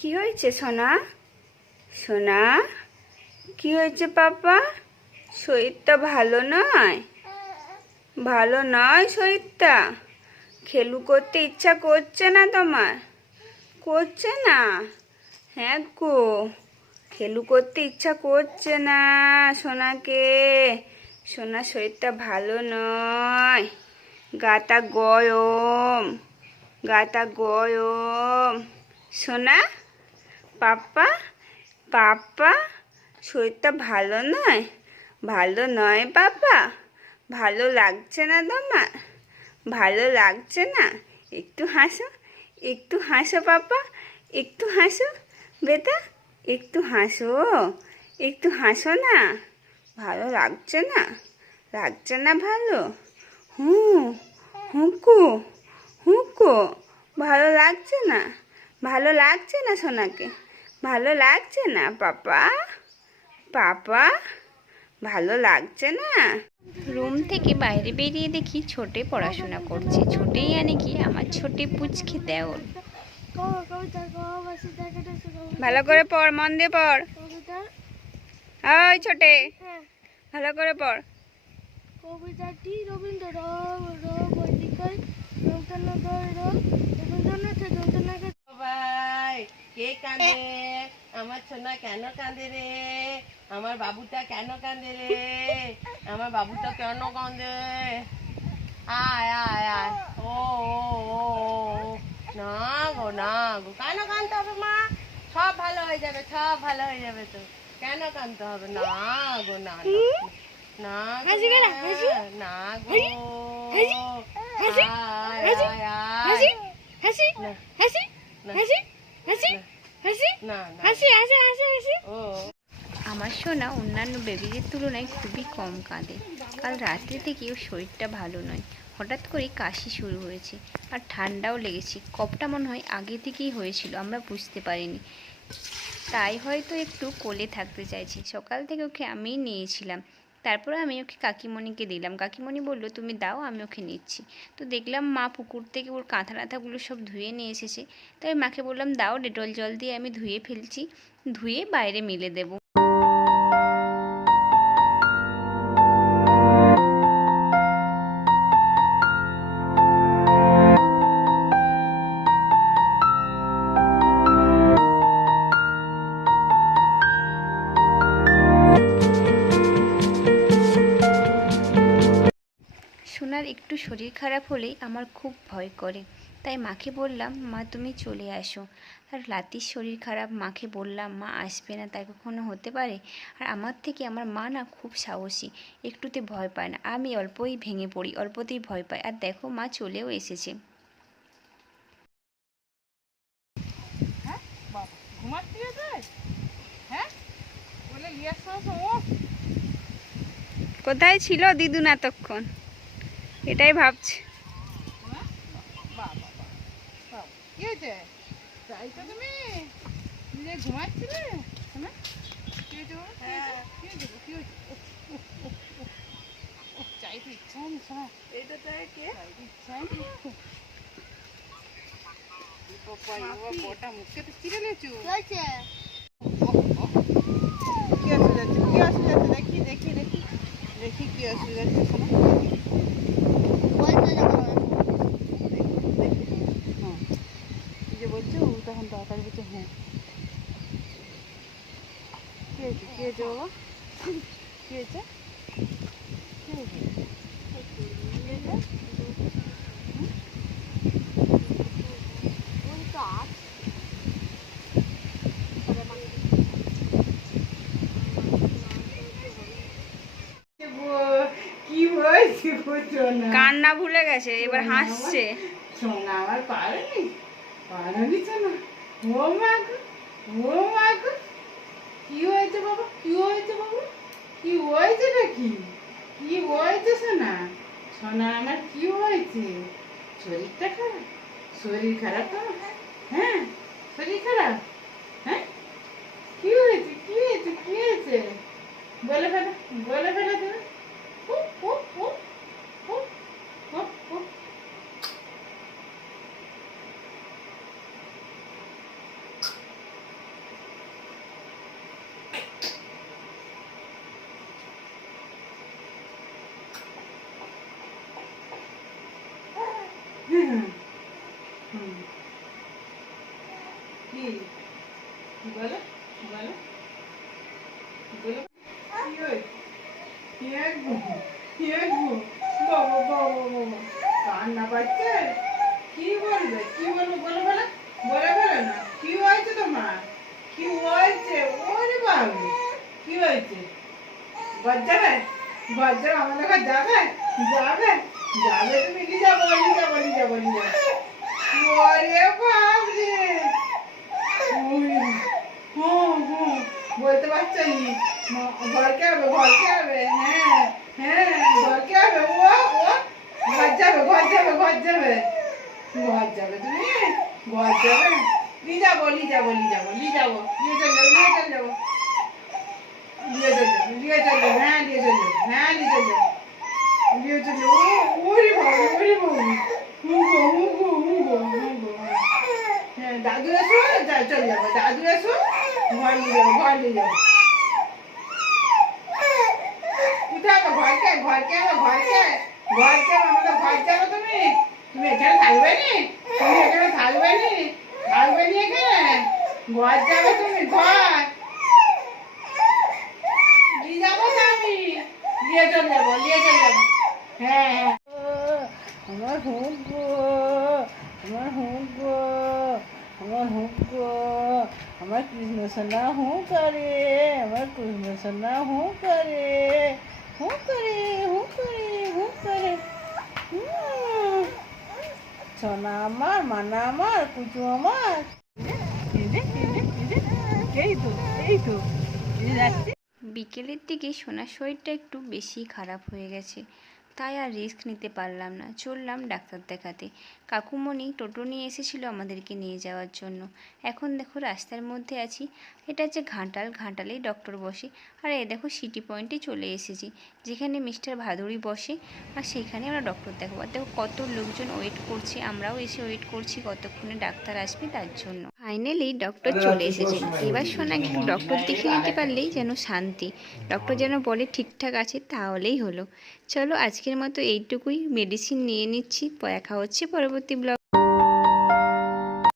কি হয়েছে সোনা? সোনা কি হয়েছে পাপা? শরীরটা ভালো নয়? ভালো নয় শরীরটা? খেলু করতে ইচ্ছা করছে না তোমার? করছে না? হ্যাঁ গো, খেলু করতে ইচ্ছা করছে না সোনাকে। সোনার শরীরটা ভালো নয়, গাটা গরম, গাটা গরম। সোনা, পাপা, পাপা শরীরটা ভালো নয়? ভালো নয় পাপা? ভালো লাগছে না তোমার? ভালো লাগছে না? একটু হাসো, একটু হাসো পাপা, একটু হাসো বেটা, একটু হাসো, একটু হাসো না। ভালো লাগছে না? লাগছে না ভালো? হুঁ, হুঁকো, হুঁকো। ভালো লাগছে না? ভালো লাগছে না সোনাকে? ভালো লাগছে না পাপা? পাপা ভালো লাগছে না? রুম থেকে বাইরে বেরিয়ে দেখি ছোটে পড়াশোনা করছে। ছোটেই আনে কি আমার ছোটে পুচকে দেওর। ভালো করে পড়, মন দিয়ে পড়। ওই ছোটে, ভালো করে পড়। কবিতাটি কে কাঁদে? আমার সোনা কেন কাঁদে রে? আমার বাবুটা কেন কাঁদে রে? আমার বাবুটা কেন কাঁদে? আয় আয় আয়। ও না গো, না গো, কেন কাঁদতে হবে মা? সব ভালো হয়ে যাবে, সব ভালো হয়ে যাবে তো। কেন কাঁদতে হবে? না গো, না না না না গো। আমার সোনা অন্যান্য বেবিদের তুলনায় খুবই কম কাঁদে। কাল রাত্রি থেকে ওর শরীরটা ভালো নয়, হঠাৎ করে কাশি শুরু হয়েছে আর ঠান্ডাও লেগেছে। কফটা মনে হয় আগে থেকেই হয়েছিল, আমরা বুঝতে পারিনি, তাই হয়তো একটু কোলে থাকতে চাইছি। সকাল থেকে ওকে আমিই নিয়েছিলাম, তারপরে আমি ওকে কাকিমণিকে দিলাম। কাকিমণি বলল তুমি দাও, আমি ওকে নিচ্ছি। তো দেখলাম মা পুকুর থেকে ওর কাঁথা টাথাগুলো সব ধুয়ে নিয়ে এসেছে, তাই মাকে বললাম দাও, ডেটল জল দিয়ে আমি ধুয়ে ফেলছি, ধুয়ে বাইরে মেলে দেবো। সোনার একটু শরীর খারাপ হলেই আমার খুব ভয় করে, তাই মাকে বললাম মা তুমি চলে আসো। আর লাতির শরীর খারাপ, মাকে বললাম মা আসবে না, তাই কখনো হতে পারে? আর আমার থেকে আমার মা না খুব সাহসী, একটুতে ভয় পায় না। আমি অল্পই ভেঙে পড়ি, অল্পতেই ভয় পাই। আর দেখো মা চলেও এসেছে। কোথায় ছিল দিদুন এতক্ষণ? এটাই ভাবছি। কি হয়েছে? চাইছো তুমি? নিজে ঘুমাচ্ছিলে? কি হয়েছে? কি হয়েছে? কি হয়েছে? চাইতে ইচ্ছা হয়নি শোনা। এইটা চাই কে? চাইতে ইচ্ছা হয়নি। বটা মুখে তো চিড়ে নিয়েছো। কি হয়েছে? কি অসুবিধা হচ্ছে? কি অসুবিধা হচ্ছে? দেখি দেখি দেখি দেখি কি অসুবিধা হচ্ছে শোনা। বলছো তখন তাড়াতাড়ি বলছো হ্যাঁ। কি হয়েছে? কি হয়েছে বাবা? কি হয়েছে? কি হয়েছে? কি হয়েছে? কান্না ভুলে গেছে, এবার হাসছে। সোনা আমার পারেনি, পারেনি সোনা। ও মা গো, ও মা গো, কি হয়েছে বাবা? কি হয়েছে বাবা? কি হয়েছে নাকি? কি হয়েছে সোনা? সোনা আমার কি হয়েছে? শরীরটা খারাপ? শরীর খারাপ তোমার? হ্যাঁ শরীর খারাপ? হ্যাঁ কি হয়েছে? কি হয়েছে? কি হয়েছে? বলে ফেলো, বলে ফেলো তুমি। বলো বলো বলো কি হয়েছে? কি আসবো? কি আসবো? বাবা বাবা বাবা কান্না পাচ্ছে। কি বলবে? কি বলবো? বলো বলো বলে বলো না। কি হয়েছে তোমার? কি হয়েছে? ওরে বাবা কি হয়েছে? ঘর যাবে? ঘর যাবে? আমাদের ঘর যাবে? যাবে? যাবে তুমি? নিয়ে যাবো নিয়ে যাবো নিয়ে যাবো নিয়ে যাবো। ওরে বাপরে ওরে হুম হুম বলতে পারছো নি ঘরকে হবে ঘরকে হবে হ্যাঁ হ্যাঁ ঘরকে হবে ও ঘর যাবে ঘর যাবে ঘর যাবে ঘর যাবে তুমি ঘর যাবে নিয়ে যাবো নিয়ে যাবো নিয়ে যাবো নিয়ে যাবো নিয়ে চলে যাবো নিয়ে চলে যাবো নিয়ে চলে যাবো হ্যাঁ নিয়ে চলে যাবো হ্যাঁ নিয়ে চলে যাবো নিয়ে চলে যাবো ওরে বাবু হুঙ্গো হুঙ্গো হুঙ্গো হুঙ্গো হ্যাঁ দাদু এসো চলে যাবো দাদু এসো ঘর নিয়ে যাবো ঘর নিয়ে যাবো কোথায় ঘরকে ঘরকে ঘরকে ঘরকে আমাদের ঘর যাবো তুমি তুমি এখানে থাকবে নি তুমি এখানে থাকবে নি থাকবে নি এখানে ঘর যাবে তুমি ঘর নিয়ে যাবো না আমি নিয়ে চলে যাবো হ্যাঁ হ্যাঁ আমার হুঁক গো আমার হুঁক গো আমার হুঁক গো আমার কৃষ্ণ সোনা হুঁ করে আমার কৃষ্ণ সোনা হুঁ করে হুঁ করে হুঁ করে হুঁ করে সোনা আমার মানা আমার কুচু আমার এই তো যাচ্ছে বিকেলের দিকে সোনার শরীরটা একটু বেশি খারাপ হয়ে গেছে, তাই আর রিস্ক নিতে পারলাম না, চললাম ডাক্তার দেখাতে। কাকুমণি টোটো নিয়ে এসেছিলো আমাদেরকে নিয়ে যাওয়ার জন্য। এখন দেখো রাস্তার মধ্যে আছি, এটা হচ্ছে ঘাটাল, ঘাটালেই ডক্টর বসে। আর এই দেখো সিটি পয়েন্টে চলে এসেছি, যেখানে মিস্টার ভাদুড়ি বসে, আর সেখানে আমরা ডক্টর দেখাবো। আর দেখো কত লোকজন ওয়েট করছে, আমরাও এসে ওয়েট করছি কতক্ষণে ডাক্তার আসবে তার জন্য। ফাইনালি ডক্টর চলে এসেছেন। এবার সোনাকে ডক্টর দেখে নিতে পারলেই যেন শান্তি, ডক্টর যেন বলে ঠিকঠাক আছে তাহলেই হলো। চলো আজকের মতো এইটুকুই, মেডিসিন নিয়ে নিচ্ছি, দেখা হচ্ছে পরবর্তী ব্লগ।